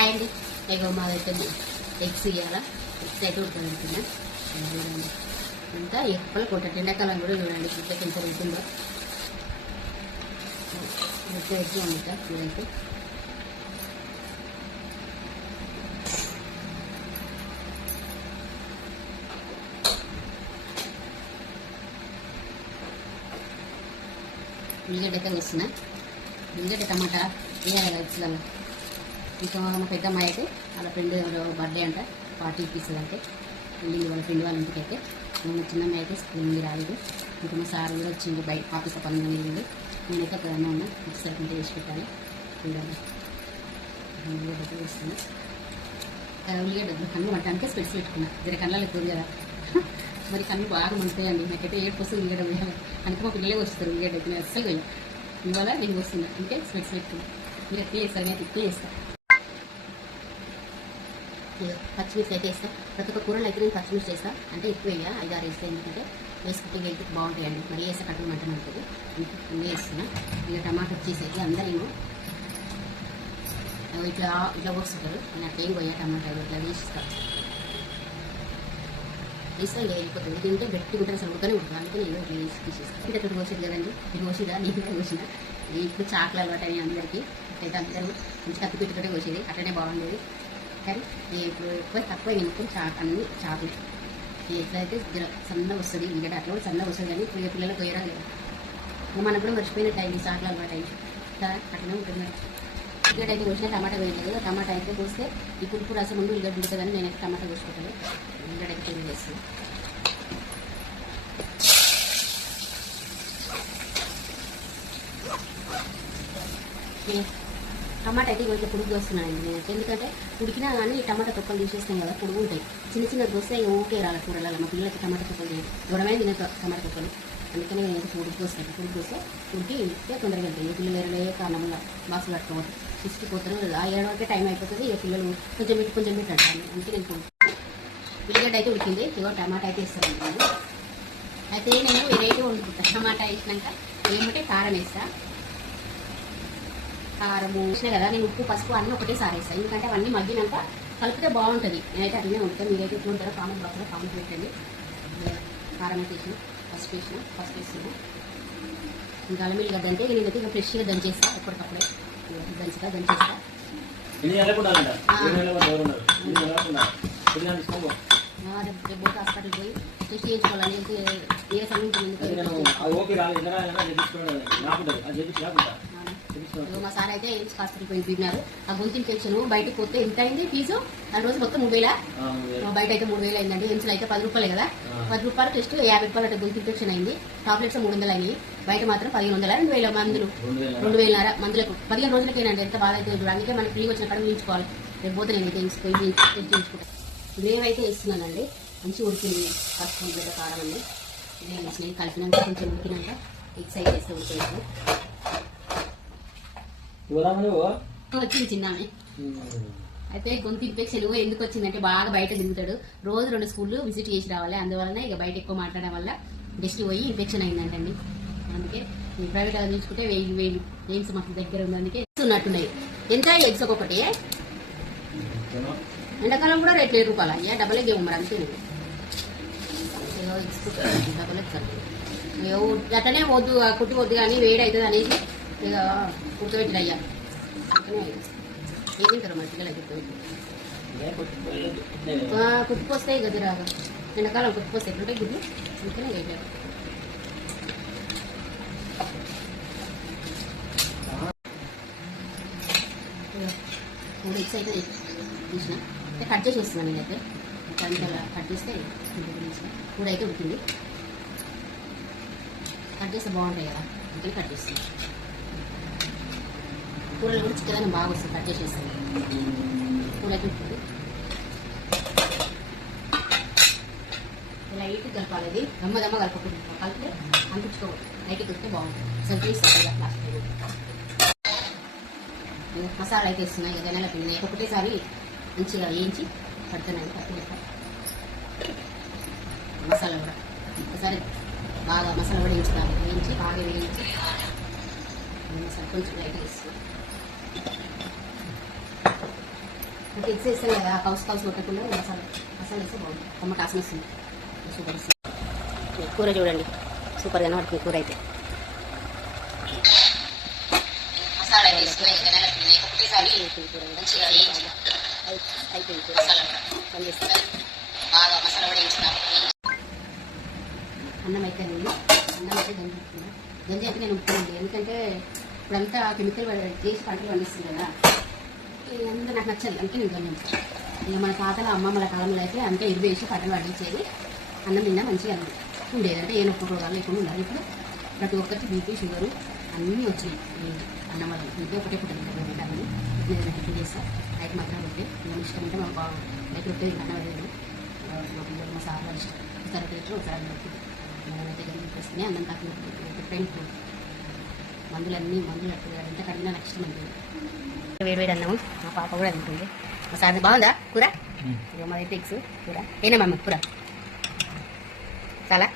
Hi అండి మా మాదైతే ఎగ్స్ ఇవ్వాల ఎగ్స్ అయితే ఉడకబెడుతున్నా. చూడండి ఇంకా ఎప్పలు కొట్ట ఎండాకాలం కూడా చూడండి. గుడ్డకి ఎంత ఉంటుందో అయితే ఎగ్స్ వండుతా ఇదైతే ఉల్లిగడ్డ అయితే ఉల్లిగడ్డ టమాటా వేయాలి ఎగ్స్లలో. ఇంకా మా పెద్ద అమ్మాయి అయితే వాళ్ళ ఫ్రెండ్ బర్త్డే అంట పార్టీ ఇప్పిస్తుంది అంటే వెళ్ళింది వాళ్ళ ఫ్రెండ్ వాళ్ళ ఇంటికి అయితే మా చిన్న అమ్మాయి అయితే స్కూల్ నుండి రాలేదు. ఇంకా మా సార్ కూడా వచ్చింది బయట ఆఫీస్ పని వెళ్ళింది నేనైతే ఒకదాన్ని ఉన్నా ఒకసారి కొంటే చేసి పెట్టాలి. చూడండి. ఉల్లిగడ్డ అయితే వేస్తున్నా. ఆ ఉల్లిగడ్డ కన్ను పట్టడానికి స్పెట్స్ పెట్టుకున్నా. జర కళ్ళలో ఎక్కువ కదా. మరి కన్ను బాగా మంటాయండి నాకైతే ఏడు వస్తుంది ఉల్లిగడ్డ వేయాలి అందుకే మా పిల్లలే వస్తారు ఉల్లిగడ్డ. అయితే అస్సలు వేయాలి ఇవాళ నేను వస్తున్నా అంటే స్పెట్స్ పెట్టుకున్నా. మీరు ఎక్కువ చేస్తారు నేను ఎక్కువ చేస్తాను పచ్చిమిర్చి అయితే వేస్తా. ప్రతి ఒక్క కూరలో అయితే నేను పచ్చిమిర్చి వేస్తా. అంటే ఎక్కువ వేయ ఐదు ఆరు వేస్తే ఎందుకంటే వేసుకుంటే వెళ్తే బాగుంటాయండి. మరి వేస్తే కట్టు మంట ఉంటుంది ఇన్ని వేస్తున్నా. ఇక టమాటా వచ్చేసి అయితే అందరూ ఇట్లా ఇట్లా పోస్తుంటారు నేను అట్లా ఏం పోయా టమాటా ఇట్లా వేసిస్తాను వేస్తే వెళ్ళిపోతుంది. దీంతో గట్టిగా ఉంటుంది. అసలు ఉంటుంది అందుకే ఏదో వేసి తీసేస్తాను ఇది అక్కడ కోసేది కదండి. ఇది కోసిదా నేను కూడా కోసిన ఇప్పుడు చాకులు అలవాటు అయినాయి అందరికీ. అయితే అందరూ మంచి కత్తి పెట్టుకుంటే కోసేది అట్లనే బాగుండేది. కానీ ఇప్పుడు ఎక్కువ తక్కువ మొత్తం చాక్ అన్ని చాకులు ఎట్లయితే సన్న వస్తుంది ఇంకటి అట్లా కూడా సన్నగా వస్తుంది కానీ ఇప్పుడు పిల్లలు పోయరా లేదు? మనం మనకు కూడా మర్చిపోయినట్టు అయింది చాకులు అలవాటు అయింది. కదా అట్లనే ఉంటుంది ఉల్లిగడ్డ అయితే కోసిన టమాటా వేయలేదు టమాటా అయితే కోస్తే ఈ పులుపు రసం ముందు ఉల్లిగడ్డ ఉంటుందని నేనైతే టమాటా కోసుకుంటాను. ఉల్లిగడ్డ అయితే పెరుగు చేస్తాను Yeah. టమాటా అయితే ఇట్లా పురుగు వస్తున్నాయండి నేను ఎందుకంటే ఉడికినా కానీ టమాటా తొక్కలు తీసేస్తాం కదా పురుగు ఉంటాయి చిన్న చిన్న దోస్తే ఓకే రాలి కూరలలో మా పిల్లలకి టమాటా తొక్కలు చేయాలి దూరమే తినే టమాటా తొక్కలు. అందుకనే నేను పురుగు వస్తాను పురుగు వస్తే ఉడికి ఇస్తే తొందరగా వెళ్తాయి. పిల్లలు వేరే కారణం వల్ల బాక్స్ పట్టుకోవద్దు పోతారు. ఆ ఏడు వరకే టైం అయిపోతుంది. ఇక పిల్లలు కొంచెం పెట్టి కొంచెం పెట్టి అంటాను అందుకే నేను పురుగు ఉల్లిగడ్డ అయితే ఉడికింది. ఇదిగో టమాటా అయితే ఇస్తాను అయితే నేను వెరైటీ వండుకుంటాను టమాటా వేసినాక ఏమంటే కారం వేస్తాను కారము వేసిన కదా నేను ఉప్పు పసుపు అన్నీ ఒకటేసారి వేస్తాను ఎందుకంటే అవన్నీ మగ్గినాక కలిపితే బాగుంటుంది. నేనైతే అట్లనే ఉంటాను మీరైతే ఎప్పుడు ఉంటారో కామెంట్ బాక్స్లో కామెంట్ పెట్టండి. కారం వేసిన పసుపు వేసిన పసుపు వేసిన. ఇంకా అల్లం గడ్డ అంటే నేనైతే ఇంకా ఫ్రెష్గా దంచేస్తా ఎప్పటికప్పుడే. దంచుతా దంచేస్తా. రేపు హాస్పిటల్ పోయి టెస్ట్ చేయించుకోవాలని అయితే ఏ సమయం నేను మా సార్ అయితే ఎయిమ్స్ హాస్పిటల్ పోయి తిన్నారు. ఆ గొంతు ఇన్ఫెక్షన్ బయటకు పోతే ఎంత అయింది ఫీజు? ఆ రోజు మొత్తం మూడు వేల? బయట అయితే మూడు వేలు అయిందండి. ఎయిమ్స్లో అయితే పది రూపాయలు కదా? పది రూపాయలు టెస్ట్ యాభై రూపాయలు అంటే గొంతు ఇన్ఫెక్షన్ అయింది. టాబ్లెట్స్ మూడు వందలు అయినాయి. బయట మాత్రం పదిహేను వందల? రెండు వేల మందులు? రెండు వేల. రెండు వేలన్నర మందులకు. పదిహేను రోజులకేనండి ఎంత బాధ అయితే చూడండి అందుకే మనకి ఫ్రీ వచ్చిన కడుపు తీయించుకోవాలి. రేపు పోతే నేను అయితే పోయి టెస్ట్ చేయించుకుంటాను గ్రేవ్ అయితే ఇస్తున్నానండి మంచిగా ఉడికింది పసుపు కారం అండి గ్రేవ్ వేసినాయి కలిపినాక కొంచెం ఉడికినాక ఎక్సైజ్ చేస్తే ఇవ్వరామని వచ్చింది చిన్నామే. అయితే గొంతు ఇన్ఫెక్షన్ ఎందుకు వచ్చిందంటే బాగా బయట తిరుగుతాడు. రోజు రెండు స్కూళ్ళు విజిట్ చేసి రావాలి. అందువలన ఇక బయట ఎక్కువ మాట్లాడడం వల్ల డస్ట్ పోయి ఇన్ఫెక్షన్ అయిందంటండి. అందుకే ప్రైవేట్గా చూసుకుంటే వెయ్యి వెయ్యి ఎయిమ్స్ మాకు దగ్గర ఉంది. అందుకే ఉన్నట్టున్నాయి. ఎంత ఎగ్స్ ఒక్కొక్కటి? ఎండాకాలం కూడా రేట్లు ఏడు రూపాయలు. అయ్యా డబల్ ఎగ్ ఇవ్వమరు అంతే ఎగ్స్ డబల్ ఎగ్స్ అట్లనే వద్దు ఆ కుట్టి వద్దు కానీ వేడి అవుతుంది అనేసి అయ్యా అందుకనే ఏం తింటారు మన పిల్లలకి ఉడకబెట్టి కుట్టుకొస్తాయి గది రాగా ఎండాకాలం కుట్టుకొస్తాయి ఎట్లుంటాయి గుడ్లు అందుకనే వేయలేదు మూడు ఎగ్స్ అయితే తీసిన కట్ చేసి వస్తున్నాను నేనైతే అలా కట్ చేస్తే కూర అయితే ఉడికింది కట్ చేస్తే బాగుంటాయి కదా అందుకని కట్ చేస్తాను కూరలు కూడా చిక్కదనం బాగా వస్తుంది కట్ చేసేస్తాను కూర అయితే లైట్ కలపాలి అది దమ్మ దమ్మ కలపకూడదు. కలిపితే అనిపించుకోకూడదు లైట్ కలిపితే బాగుంటుంది. సబ్జీ చేస్తాను లాస్ట్ మసాలా అయితే ఇస్తున్నాయి కదా నెల పిండి. ఒకటేసారి మంచిగా వేయించి పడుతున్నాయి. పట్టుకుంటా మసాలా కూడా ఒకసారి బాగా మసాలా కూడా వేయించుతాను వేయించి బాగా వేయించి కొంచెం లైట్గా ఇస్తున్నాం ఇంకా ఎగ్స్ వేస్తాం కదా కౌస్ కౌస్ కొట్టకుండా మసాలా మసాలా వేస్తే బాగుంది ఆసన వస్తుంది. సూపర్ వస్తుంది. కూర చూడండి. సూపర్ కనబడుతుంది కూర అయితే. మసాలా వేసుకుని మంచిగా అయిపోయింది కూర. మసాలా చేస్తాను బాగా మసాలా కూడా అన్నం అయితే నేను అన్నం అయితే పెట్టుకున్నా గంజి నేను ఉప్పుకోండి ఎందుకంటే ఇప్పుడంతా కెమికల్ చేసి పంటలు పండిస్తుంది కదా. ఇదంతా నాకు నచ్చదు. అంటే నేను గంజి ఇక మన తాతల అమ్మమ్మల కాలంలో అయితే అంతే ఇరువు వేసి పంటలు పండించేది. అన్నం తిన్నా మంచిగా అన్నం ఉండేది అంటే ఏ నొప్పి రోగాలు లేకుండా ఉండాలి. ఇప్పుడు ప్రతి ఒక్కరికి బీపీ షుగరు అన్నీ వచ్చినాయి. అన్నం వల్ల ఇంట్లో ఒకటే పుట్టింది. పెట్టాలని నేను టిఫిన్ చేస్తాను నైట్ మాత్రం పెట్టే నేను ఇష్టం అంటే మా బాగా. నైట్ పెట్టే అన్నం లేదు మా పిల్లలు మా సార్ ఇష్టం. ఒకసారి పెట్టు ఒకసారి పెట్టేసుకుని అన్నం కాకుండా పెట్టాను మందులన్నీ మందులు ఎంత కడిగినా నాకు ఇష్టం అండి. వేడి వేడి అన్నము మా పాప కూడా తింటుంది. మా సార్ బాగుందా? కూర? మాది ఎగ్స్ కూర. ఏనా మమ్మ కూర? చాలా?